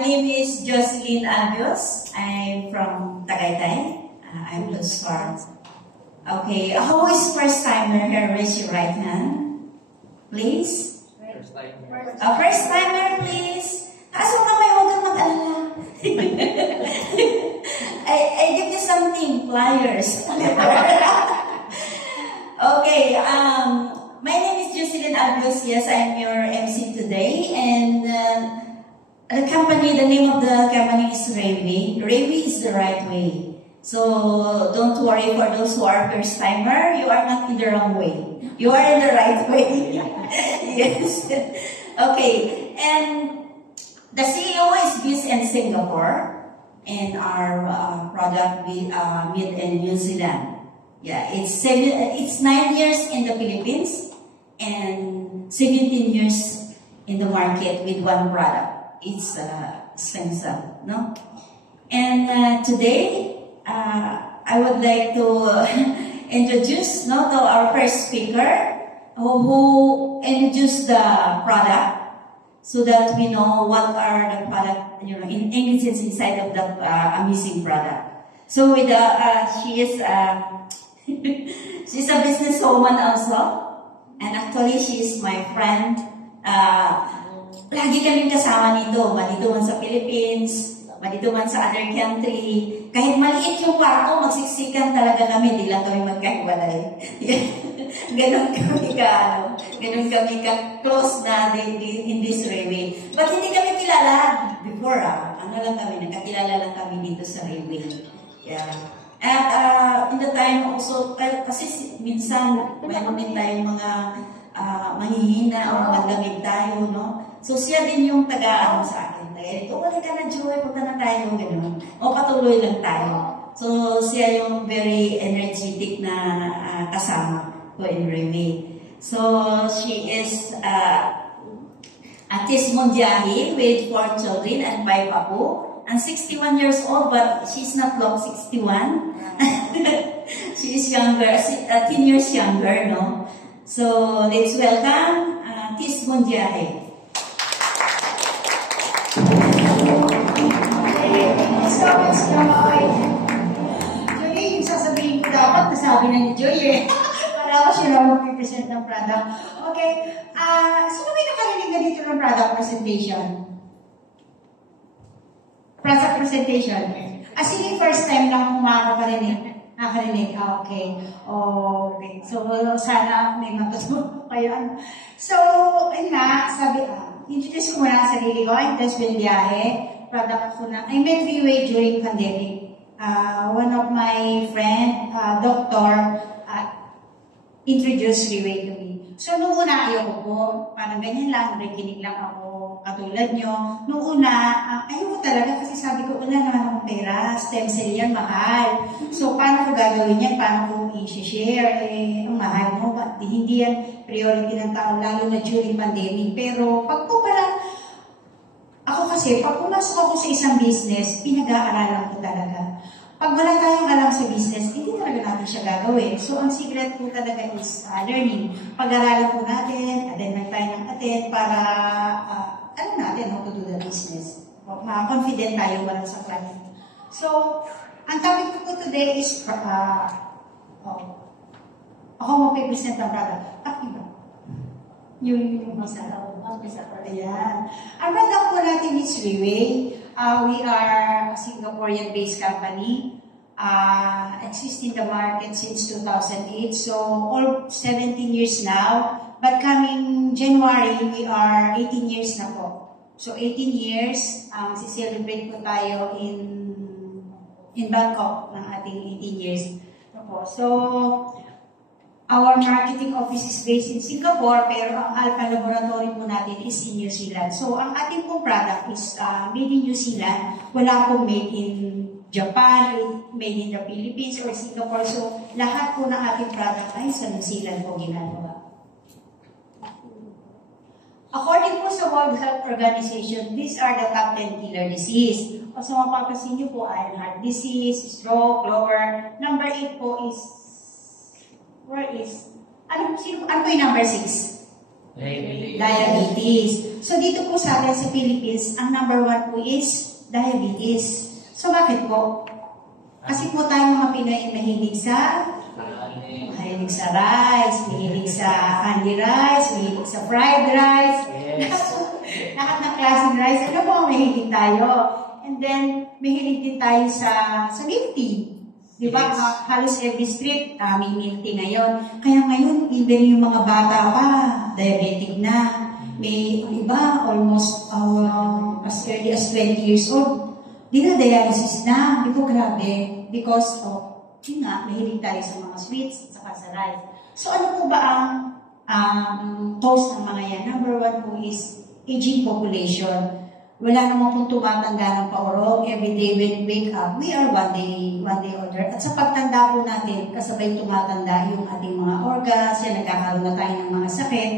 My name is Jocelyn Abios. I'm from Tagaytay. I'm Luz Farm. Okay, who is first timer here? Raise your right hand, please. First timer, please. Taas mo kamay, huwag kang mag-alala. I give you something, flyers. Okay, my name is Jocelyn Abios. Yes, I'm your MC today, and the name of the company is Raywe. Raywe is the right way. So don't worry for those who are first timer. You are not in the wrong way. You are in the right way. Yes. Okay. And the CEO is based in Singapore, and our product made in New Zealand. Yeah, it's 9 years in the Philippines and 17 years in the market with one product. It's expensive, no? And today, I would like to introduce to our first speaker who introduced the product so that we know what are the product, ingredients inside of that amazing product. So with she is she's a businesswoman also, and actually she is my friend. Lagi kaming kasama nito, malito man sa Philippines, malito man sa other country. Kahit maliit yung kwarto, magsiksikan talaga kami, di lang kami magkahiwalay. Ganon kami ka-close na in this Raywe. But hindi kami kilala before, nagkakilala lang kami dito sa Raywe. Yeah. At in the time also, kasi minsan, mayroon din tayong mga mahihina o naglamig tayo, no? So, siya din yung taga-ano sa akin. Wala ka na, Joy, punta na tayo, gano'n. O, patuloy lang tayo. So, siya yung very energetic na kasama ko in Raywe. So, she is Atis Mondiahi with 4 children and 5 apo. And 61 years old, but she's not long 61. She is younger, 10 years younger, no? So, let's welcome Atis Mondiahi. So much, Joy. Joy, yung sasabihin ko dapat, nasabi na ni Joy eh. Para ako siya lang mag-present ng product. Okay. Sino may nakarinig na dito ng product presentation? Product presentation. Sino yung first time lang makakarinig? Nakarinig. Okay. Okay. So, sana may matutunan kayo. So, ayun nga, sabi, introduce ko muna ang sarili ko. I'm Tess Bendiahe. Product ko na. I met Raywe during pandemic. One of my friend, doctor, introduced Raywe to me. So, noong una, ayoko po. Parang ganyan lang, nakikinig lang ako, katulad nyo. Noong una, ayoko talaga kasi sabi ko, wala naman akong pera, stem cell yan, mahal. So, paano ko gagawin yan? Paano ko i-share? Ang mahal mo. Hindi yan priority ng tao, lalo na during pandemic. Pero, pag po parang, ako kasi, pag pumasok ako sa isang business, pinag-aaralan ko talaga. Pag wala tayong alam sa business, hindi talaga natin siya gagawin. So, ang secret po talaga is learning. Pag-aralan po natin, attend lang tayo ng attend para alam natin how to do the business. Ma-confident tayo walang sa client. So, ang topic ko po today is ako mag-present ng product. Iba. Yung masarap. Ayan. Ang product po natin is Raywe. We are a Singaporean-based company. Exist in the market since 2008. So, all 17 years now. But coming January, we are 18 years na po. So, 18 years, si-celebrate po tayo in Bangkok ng ating 18 years. So, our marketing office is based in Singapore, pero ang Alpha Laboratory po natin is in New Zealand. So, ang ating pong product is made in New Zealand. Wala pong made in Japan, made in the Philippines, or Singapore. So, lahat po ng ating product ay sa New Zealand po ginagawa. According po sa World Health Organization, these are the top 10 killer disease. O sa mapapasin niyo po ay heart disease, stroke, lower. Number 8 po is, where is, ano po yung number 6? Diabetes. So dito po sa atin sa Philippines, ang number 1 po is diabetes. So bakit po? Kasi po tayo mga Pinoy mahilig sa rice, mahilig sa candy rice, mahilig sa fried rice. Lahat ng klaseng rice. Ano po ang mahilig tayo? And then, mahilig din tayo sa milk tea. Di ba? Halos every street, may milk tea ngayon. Kaya ngayon, even yung mga bata pa, diabetic na. May iba, almost as early as 20 years old, dinadialysis na. Di po grabe. Because of, yun nga, mahilig tayo sa mga sweets at saka sa rice. So ano po ba ang cause ng mga yan? Number 1 po is aging population. Wala namang pong tumatanda ng paurong. Every day when we wake up, we are one day older. At sa pagtanda po natin, kasabay tumatanda yung ating mga organs, yan, nagkakaroon na tayo ng mga sakit.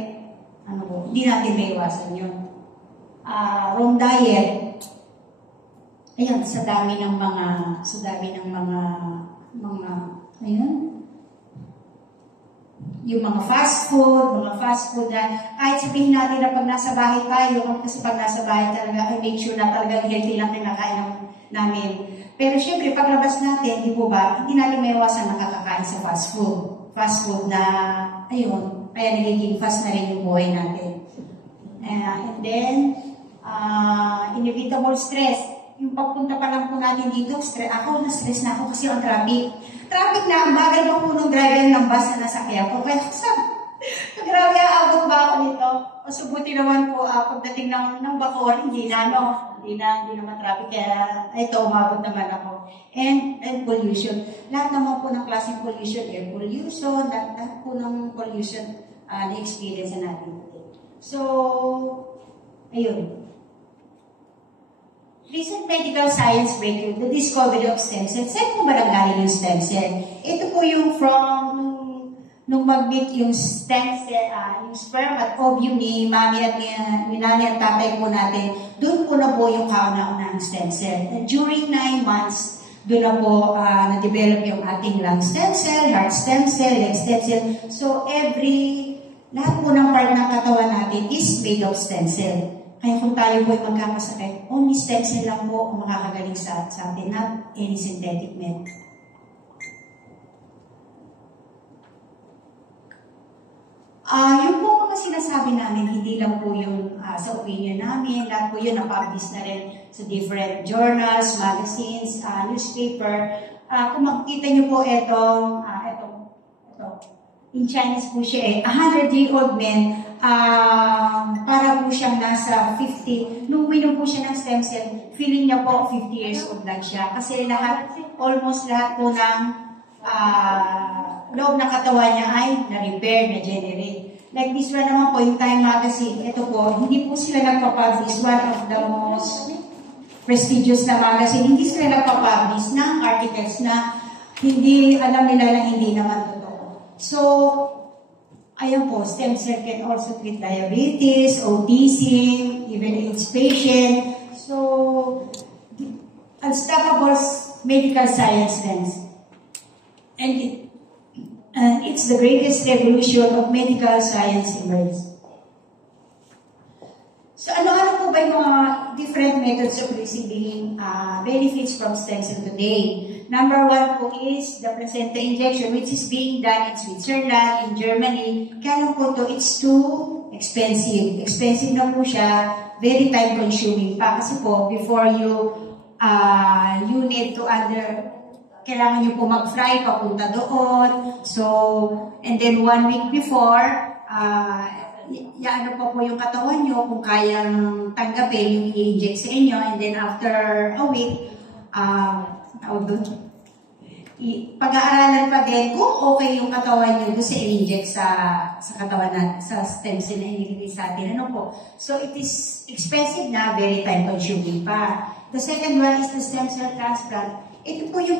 Ano po, hindi natin may iwasan yun. Wrong diet. Ayan, sa dami ng mga, ayun, yung mga fast food na kahit sabihin natin na pag nasa bahay tayo, kasi pag nasa bahay talaga, I make sure na talagang healthy lang kinakain namin. Pero syempre, paglabas natin, di po ba, hindi natin may iwasan nakakakain sa fast food. Fast food na, ayun, kaya nagiging fast na rin yung buhay natin. And then, inevitable stress. Yung pagpunta pa lang po natin dito, ako na-stress na ako kasi ang traffic. Traffic na, ang bagal pa po ng driver ng bus na nasakya ko. Kaya grabe, aabot ba ako nito? O subuti naman po, pagdating ng Bacoor, hindi na traffic. Kaya ito, umabot naman ako. And pollution. Lahat naman po ng klaseng pollution, air pollution, lahat po ng pollution na-experience natin. So, ayun. Recent medical science breakthrough, the discovery of stem cells. Saan po ba nanggaling yung stem cell? Ito po yung from nung mag-meet yung stem cell, yung sperm at ovum ni mami at ni nani at tatay po natin, doon po na po yung kauna-una ng stem cell. And during 9 months, doon na po na-develop yung ating lung stem cell, heart stem cell, leg stem cell. So lahat po ng part ng katawan natin is made of stem cell. Kaya kung tayo po ay magkakasakit, only stem cell lang po ang makakagaling sa atin, not any synthetic med. Yung po mga sinasabi namin, hindi lang po yung sa opinion namin, lahat po yun na-publish na rin sa different journals, magazines, newspaper. Kung makikita nyo po ito, in Chinese po siya 100-year-old man, para po siyang nasa 50. Nung minom po siya ng stem cell, feeling niya po 50 years old lang siya. Kasi almost lahat po ng loob ng katawan niya ay na-repair, na-generate. Like this one naman po, yung Time Magazine, ito po, hindi po sila nagpapublish, one of the most prestigious na magazine, hindi sila nagpapublish ng articles na hindi, alam nila na hindi naman totoo. So, ayan po, stem cell can also treat diabetes, autism, even AIDS patient. So, unstoppable medical science lens. And it's the greatest revolution of medical science emerged. So, ano-ano po ba yung mga different methods of receiving benefits from stem cell today? Number 1 po is the placenta injection, which is being done in Switzerland, in Germany. Kaya lang po ito, it's too expensive. Expensive na po siya, very time-consuming pa. Kasi po, before you need to kailangan nyo po mag-fly papunta doon. So, and then 1 week before, ano po yung katawan nyo, kung kayang tanggapin yung i-inject sa inyo, and then after a week, pag-aaralan pa din kung okay yung katawan nyo doon sa i-inject sa katawan natin, sa stem cell na inilagay sa atin. Ano po? So, it is expensive na, very time-consuming pa. The second one is the stem cell transplant. Ito po yung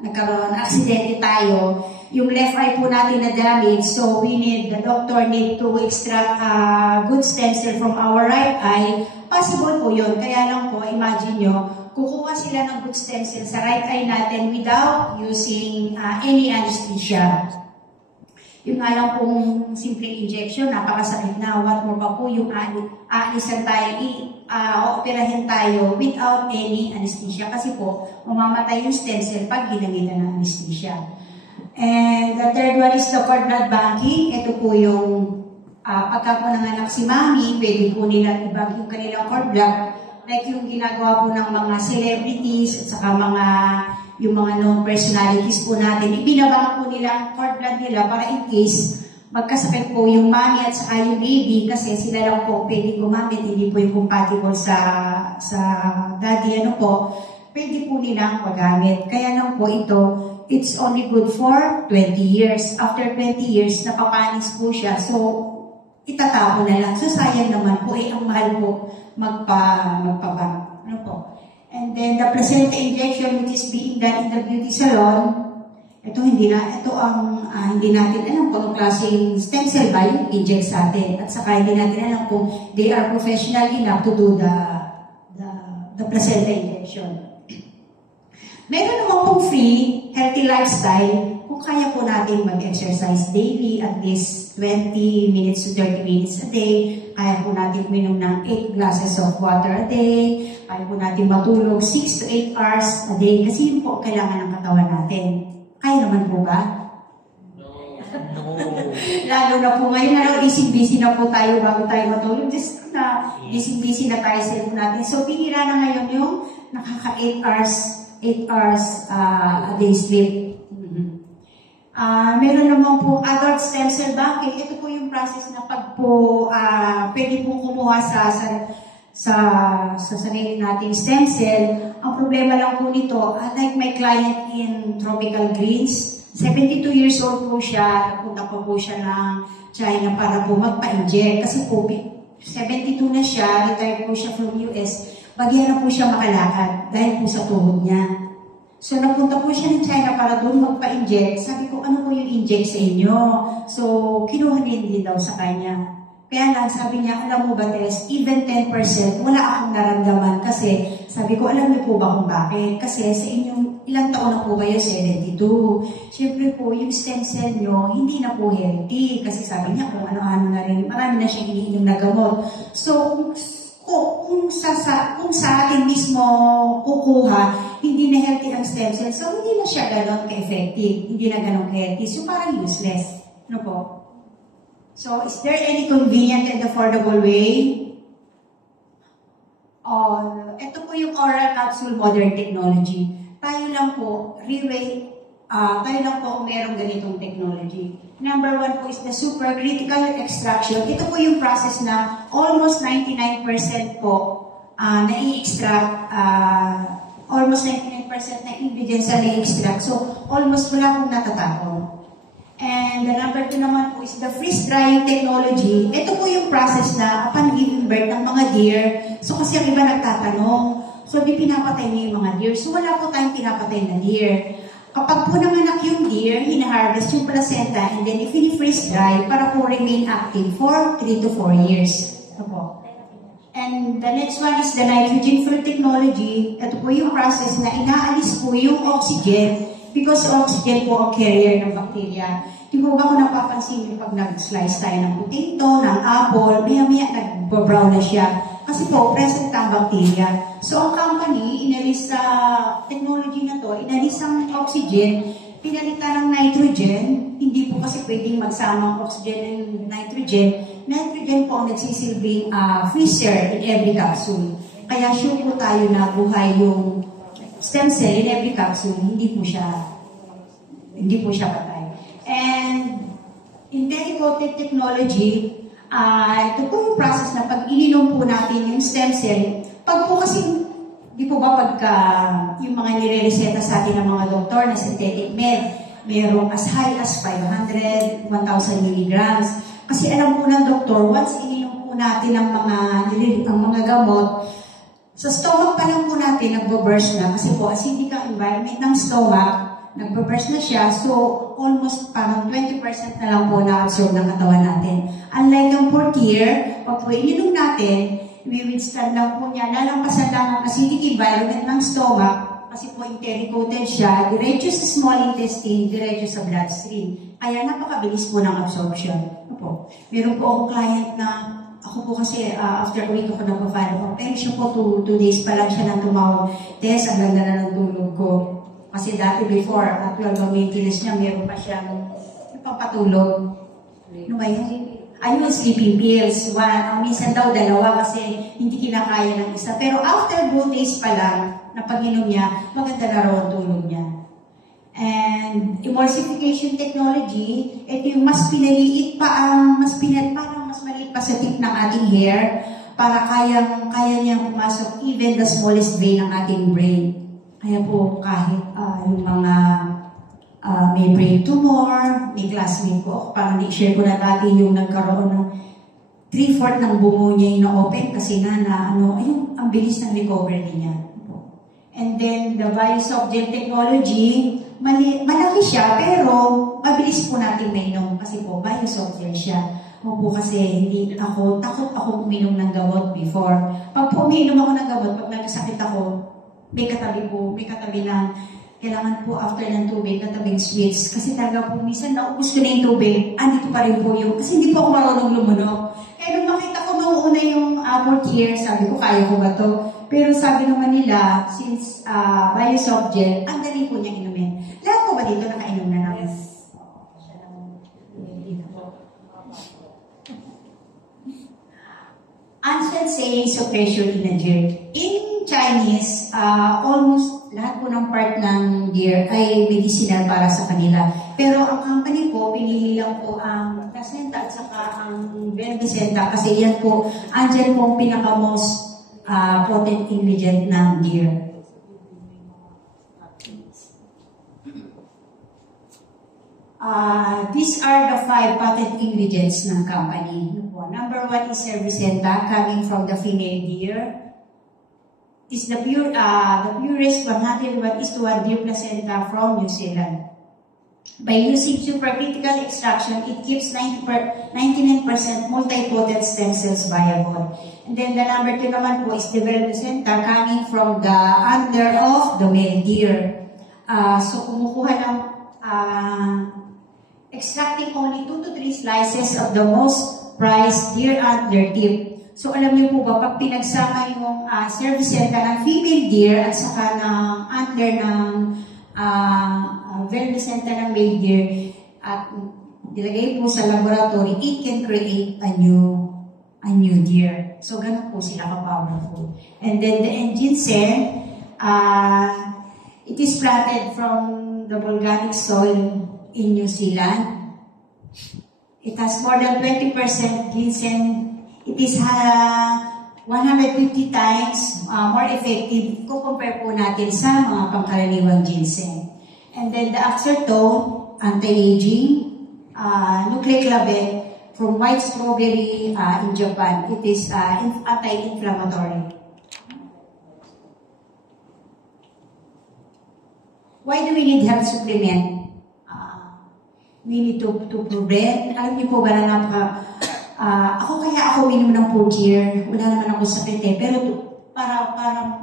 nagkaroon, aksidente tayo, yung left eye po natin na damage, so the doctor need to extract good stem cell from our right eye. Possible po yun. Kaya lang po, imagine nyo, kukuha sila ng good stem cell sa right eye natin without using any anesthesia. Yung nga lang pong simple injection, napakasakit na. What more pa po, yung aalisan tayo, operahin tayo without any anesthesia. Kasi po, mamamatay yung stem cell pag ginamitan ng anesthesia. And the third one is the cord blood banking. Ito po yung pagka po nanganak si mami, pwede po nilang i-bank yung kanilang cord blood. Like yung ginagawa po ng mga celebrities at saka yung mga known personalities po natin, ibinabang po nila ang cord blood nila para in case magkasakit po yung mommy at saka yung baby kasi sila lang po pwede gumamit, hindi po yung compatible sa daddy, pwede po nilang magamit. Kaya lang po ito, it's only good for 20 years. After 20 years, napapanis po siya. So, itatapo na lang. So, sayang naman po, ang mahal po magpabang. And then the placenta injection which is being done in the beauty salon, hindi natin alam kung anong klaseng stem cell ba yung inject sa atin. At saka hindi natin alam kung they are professional enough to do the placenta injection. Meron naman pong free, healthy lifestyle kung kaya po natin mag-exercise daily at least 20 minutes to 30 minutes a day. Kaya po natin uminom ng 8 glasses of water a day. Kaya po natin matulog 6 to 8 hours a day kasi yun po kailangan ng katawan natin. Kaya naman po ba? No. Lalo na po ngayon, busy na po tayo bago tayo matulog. Just na, busy na tayo sa cellphone natin. So, pinira na ngayon yung nakaka 8 hours a day sleep. Meron naman po adult stem cell banking. Ito po yung process na pag po pwede pong kumuha sa sarili nating stem cell. Ang problema lang po nito, like my client in Tropical Greens, 72 years old po siya, napunta po siya ng China para po magpa-inject. Kasi po, 72 na siya, retired po siya from US, bagyan na po siya makalakad dahil po sa tuhod niya. So, napunta po siya ng China para doon magpa-inject. Sabi ko, ano po yung inject sa inyo? So, kinuha din daw sa kanya. Kaya lang, sabi niya, alam mo ba, Tess, even 10%, wala akong naramdaman kasi sabi ko, alam niyo po ba kung bakit? Kasi sa inyong ilang taon na po kayo, 72. Siyempre po, yung stem cell nyo, hindi na po healthy. Kasi sabi niya, kung ano-ano na rin, marami na siyang iniinom na gamot. So, kung sa atin mismo kukuha, hindi na healthy ang stem cell, so hindi na siya ganon ka-effective, hindi na ganon ka-healthy, so parang useless. Ano po? So, is there any convenient and affordable way? Ito po yung oral capsule modern technology. Tayo lang po, tayo lang po merong ganitong technology. Number 1 po is the supercritical extraction. Ito po yung process na almost 99% po na-i-extract, almost 99% na ingredients na na-extract. So, almost wala pong natatapon. And the number 2 naman po is the freeze-drying technology. Ito po yung process na upon giving birth ng mga deer. So, kasi ang iba nagtatanong, so, di pinapatay niyo yung mga deer. So, wala po tayong pinapatay na deer. Kapag po nanganak yung deer, hina-harvest yung placenta and then i-freeze dry para po remain active for 3 to 4 years. Ito po. And the next one is the nitrogen-filled technology. Ito po yung process na inaalis po yung oxygen because oxygen po ang carrier ng bacteria. Di po ba kung napapansin nyo pag nag-slice tayo ng potato, ng apple, maya-maya nag-brown na siya. Kasi po, present ang bacteria. So, ang company, inalis sa technology na to, inalis ang oxygen, pinalitan ng nitrogen. Hindi po kasi pwedeng magsama ang oxygen and nitrogen. Nitrogen po ang nagsisilbing freezer in every capsule. Kaya sure po tayo na buhay yung stem cell in every capsule, hindi po siya patay. And in dedicated technology, ito po yung process na pag ininom po natin yung stem cell, pag po kasi, di po ba pagka yung mga nire-reseta sa atin ng mga doktor na synthetic med, mayroong as high as 500, 1,000 milligrams. Kasi alam po ng doktor, once ininom po natin ang mga gamot, sa stomach pa lang po natin, nagbo-burst na. Kasi po, acidic ang environment ng stomach, nagbo-burst na siya. So, almost parang 20% na lang po na-absorb ng katawan natin. Unlike yung fourth year, pag po ininom natin, we-withstand lang po niya, lalampasan lang ang acidic environment ng stomach, kasi po enteric-coated siya, diretso sa small intestine, diretso sa bloodstream. Kaya napakabilis po ng absorption. Opo. Meron po akong client na, ako po kasi after a week ako nagpa-follow up. Pero siya po 2 days pa lang siya nang tumawag. Tess, ang ganda na ng tulog ko. Kasi dati before, at 12 maintenance niya, meron pa siyang papatulog. Ano ba yun? Ayun, sleeping pills. Minsan daw 2 kasi hindi kinakaya ng isa. Pero after 2 days pa lang, na pag-inom niya, maganda na raw ang tulog niya. And emulsification technology, ito yung mas pinaliit pa parang mas maliit pa sa tip ng ating hair para kaya niyang pumasok even the smallest vein ng ating brain. Kaya po kahit yung mga may brain tumor, may classmate ko ako, parang i-share ko na dati yung nagkaroon ng 3/4 ng bungo niya yung na-open kasi nga yung ang bilis ng recovery niya. And then, the biosoft-gel technology, malaki siya, pero mabilis po natin mainom kasi po, biosoft-gel siya. Opo kasi takot ako uminom ng gamot before. Pag po uminom ako ng gamot, pag nagkasakit ako, may katabi ng, kailangan po after ng tubig, katabing sweets. Kasi talaga po, minsan naubos ko na yung tubig, andito pa rin po yung, kasi hindi po ako marunong lumunok. Kaya nung makita ko mauuna yung 4 years, sabi ko, kaya ko ba to? Pero sabi naman nila, since biosoft gel, ang dali po niya inumin. Lahat po ba dito nakainom na namin? Yes. Ancient sayings of pressure in a deer. In Chinese, almost lahat po ng part ng deer ay medicinal para sa kanila. Pero ang company po, pinili lang po ang placenta at saka ang vermicenta kasi yan po, andyan po ang pinaka-most potent ingredient ng deer. These are the 5 potent ingredients ng company. Number 1 is cervicenta, coming from the female deer. Is the purest 1:1 deer placenta from New Zealand. By using supercritical extraction, it keeps 99% multipotent stem cells viable. And then the number 2 naman po is the placenta coming from the antler of the male deer. So kumukuha ng extracting only 2 to 3 slices of the most prized deer antler tip. So alam niyo po ba, pag pinagsama yung cervicenta ng female deer at saka ng antler ng vermicenta ng male deer at nilagay po sa laboratory, it can create a new deer. So ganun po sila ka-powerful. And then the ginseng, it is planted from the volcanic soil in New Zealand. It has more than 20% ginseng. It is 150 times more effective kung compare po natin sa mga pangkaraniwang ginseng. And then the acetone, anti-aging, nucleoclavin from white strawberry in Japan. It is anti-inflammatory. Why do we need health supplement? We need to prevent. Alam niyo po ba na ako minum ng 4 year. Wala naman ako sakit pero para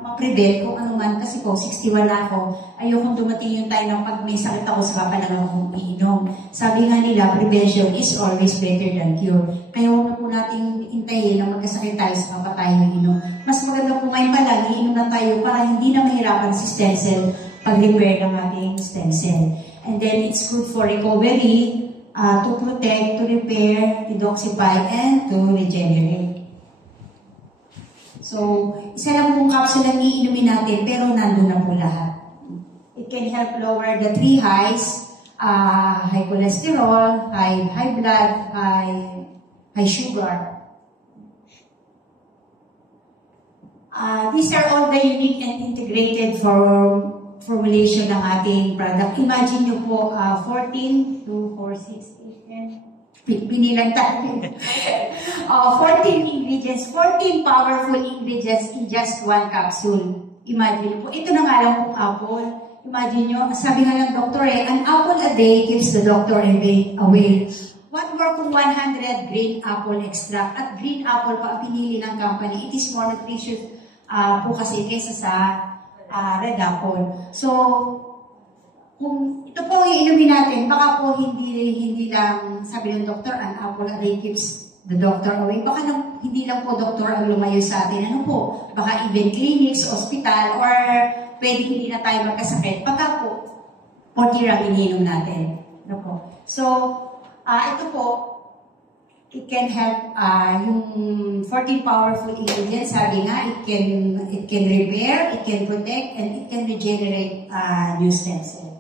ma-prevent kung ano man, kasi po 61 na ako, ayokong dumating yung time na pag may sakit ako sa pa lang akong iinom. Sabi nga nila, prevention is always better than cure. Kaya huwag na po natin hintayin na magkasakit tayo sa pa tayo iinom. Mas maganda po ngayon pala, iinom na tayo para hindi na mahirapan si stem cell pag-repair ng ating stem cell. And then it's good for recovery, to protect, to repair, detoxify, and to regenerate. So, isa lang pong capsule ang iinumin natin, pero nandun na po lahat. It can help lower the 3 highs, high cholesterol, high blood, high sugar. These are all the unique and integrated formulation ng ating product. Imagine nyo po, 14 to 4, 6, 8, 10. Binilang tayo. 14 ingredients, 14 powerful ingredients in just 1 capsule. Imagine po. Ito na nga lang pong apple. Imagine nyo, sabi nga ng doktor an apple a day keeps the doctor away. What more kung 100 green apple extract? At green apple pa ang pinili ng company. It is more nutritious po kasi kaysa sa red apple. So, kung ito po ang iinumin natin, baka po hindi lang, sabi ng doktor, an apple a day keeps the doctor away. Baka hindi lang po doktor ang lumayo sa atin. Ano po? Baka even clinics, hospital, or pwede hindi na tayo magkasakit. Baka po, 40 ang iniinom natin. Ano po? So, ito po, it can help yung 14 powerful ingredients. Sabi nga, it can repair, it can protect, and it can regenerate new stem cells.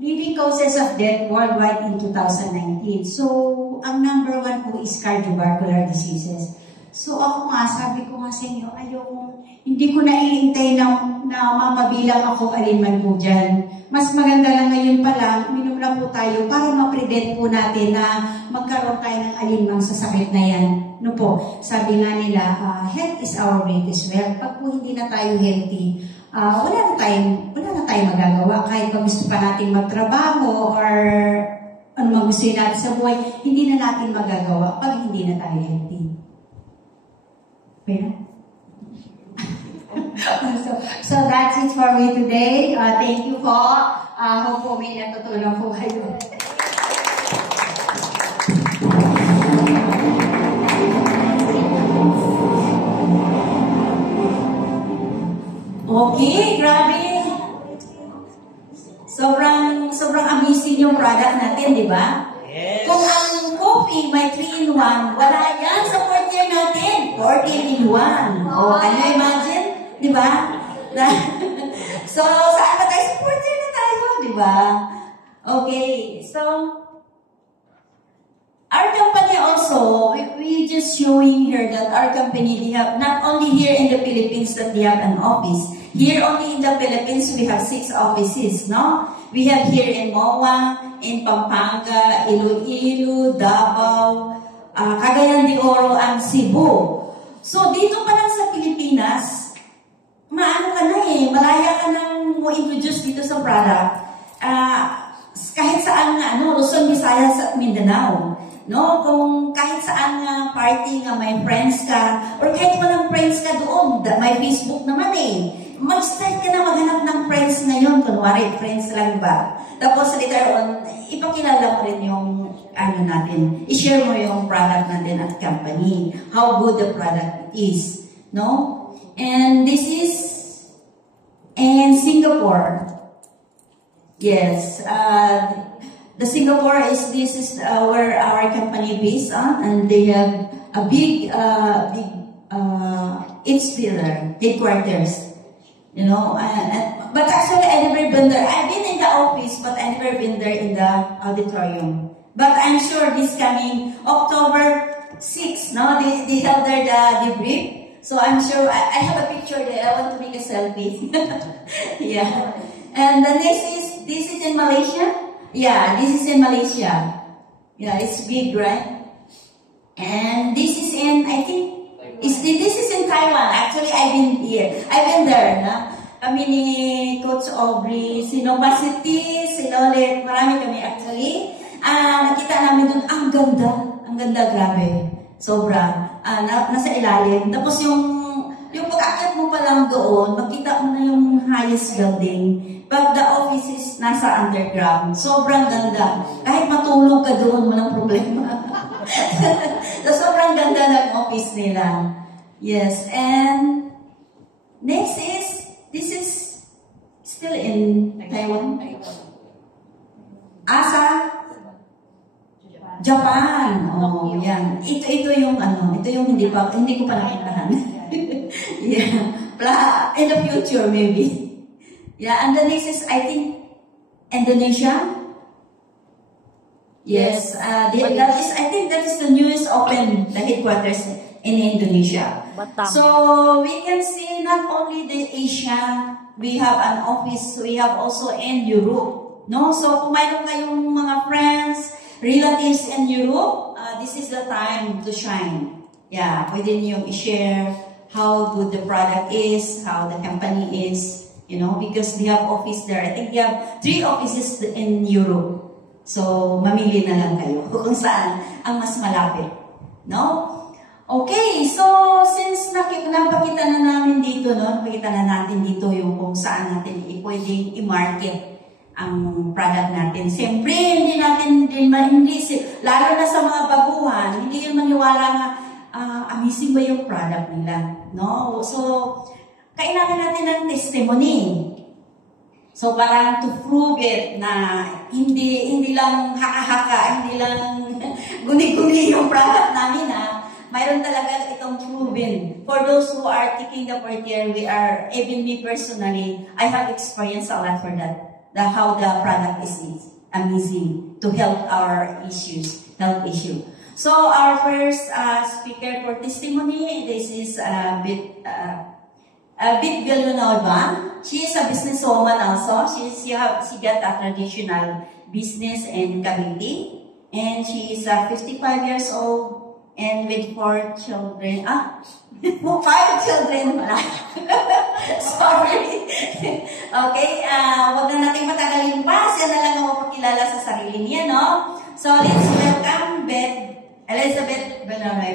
Leading causes of death worldwide in 2019. So, ang number 1 po is cardiovascular diseases. So, ako nga, sabi ko nga sa inyo, hindi ko naiintay na mamabilang ako alinman po dyan. Mas maganda lang ngayon pa lang, uminom na po tayo para ma-prevent po natin na magkaroon tayo ng alinmang sa sakit na yan. No po, sabi nga nila, health is our greatest wealth. Pag po hindi na tayo healthy, wala na tayong magagawa. Kahit pa gusto pa natin magtrabaho or ano man gusto natin sa buhay, hindi na natin magagawa pag hindi na tayo healthy. Okay so that's it for me today. Thank you po. Hope po may natutulong po kayo. Okay, grabe. Sobrang amazing yung product natin, di ba? Yes. Kung ang coffee may 3-in-1, wala yan sa 4th year natin. 14-in-1. Oh, can you imagine? Di ba? So, saan ba tayo? Sa 4th year na tayo, di ba? Okay, so, our company also, we just showing here that our company, they have, not only here in the Philippines that they have an office. Here only in the Philippines, we have 6 offices, no? We have here in MOA, in Pampanga, Iloilo, Davao, Cagayan de Oro, and Cebu. So, dito pa lang sa Pilipinas, maano ka na malaya ka nang mo introduce dito sa product. Kahit saan nga, Luzon, Visayas at Mindanao. No? Kung kahit saan nga party nga may friends ka, or kahit walang friends ka doon, may Facebook naman mag-start ka na maghanap ng friends ngayon. Kunwari, friends lang ba? Tapos later on, ipakilala mo rin yung natin. I-share mo yung product natin at company. How good the product is. No? And this is in Singapore. Yes. The Singapore this is where our company based on, and they have a big it's their headquarters. But actually I never been there. I've been in the office, but I never been there in the auditorium. But I'm sure this coming October 6, they held there the debrief. So I'm sure I have a picture there. I want to make a selfie. Yeah. And the next is this is in Malaysia. Yeah, this is in Malaysia. Yeah, it's big, right? And this is in, I think, this is in Taiwan. Actually, I've been here. I've been there, Kami ni Coach Aubrey, si Nova City, si Lolet, marami kami actually. Nakita namin doon, ang ganda, grabe. Sobra. Nasa ilalim. Tapos yung pag-akyat mo pa lang doon, makita mo na yung highest building. But the office is nasa underground. Sobrang ganda. Kahit matulog ka doon, walang problema. So, sobrang ganda ng office nila. Yes, and next this is still in Taiwan. Asa? Japan. Oh, yan. Ito yung hindi ko pa nakitahan. Yeah. In the future, maybe. Yeah, and the next is, I think, Indonesia. Yes, I think that is the newest open, the headquarters in Indonesia. So, we can see not only the Asia, we have an office, we have also in Europe. No? So, kung mayroon kayong mga friends, relatives in Europe, this is the time to shine. Yeah, pwede nyo i-share how good the product is, how the company is, because they have office there. I think they have 3 offices in Europe. So, mamili na lang kayo kung saan ang mas malapit. No? Okay, so since napakita na namin dito, no, nakita na natin dito yung kung saan natin pwedeng i-market ang product natin. Siyempre, hindi natin din lalo na sa mga baguhan, hindi yung maniwala nga amazing ba yung product nila, no? So, kailangan natin ng testimony. So, parang to prove it na hindi lang haka-haka, hindi lang guni-guni yung product namin, mayroon talaga itong proven. For those who are taking the fourth year, even me personally, I have experienced a lot for that. How the product is amazing to help our health issue. So our first speaker for testimony, this is Bit Villanueva. She is a businesswoman also. She got a traditional business in Cavite, and she is 55 years old. And with 4 children, 5 children pala. Sorry. Okay, wag na natin patagalin pa. Siya na lang ang mapakilala sa sarili niya, no? So, let's welcome Elizabeth Villanueva.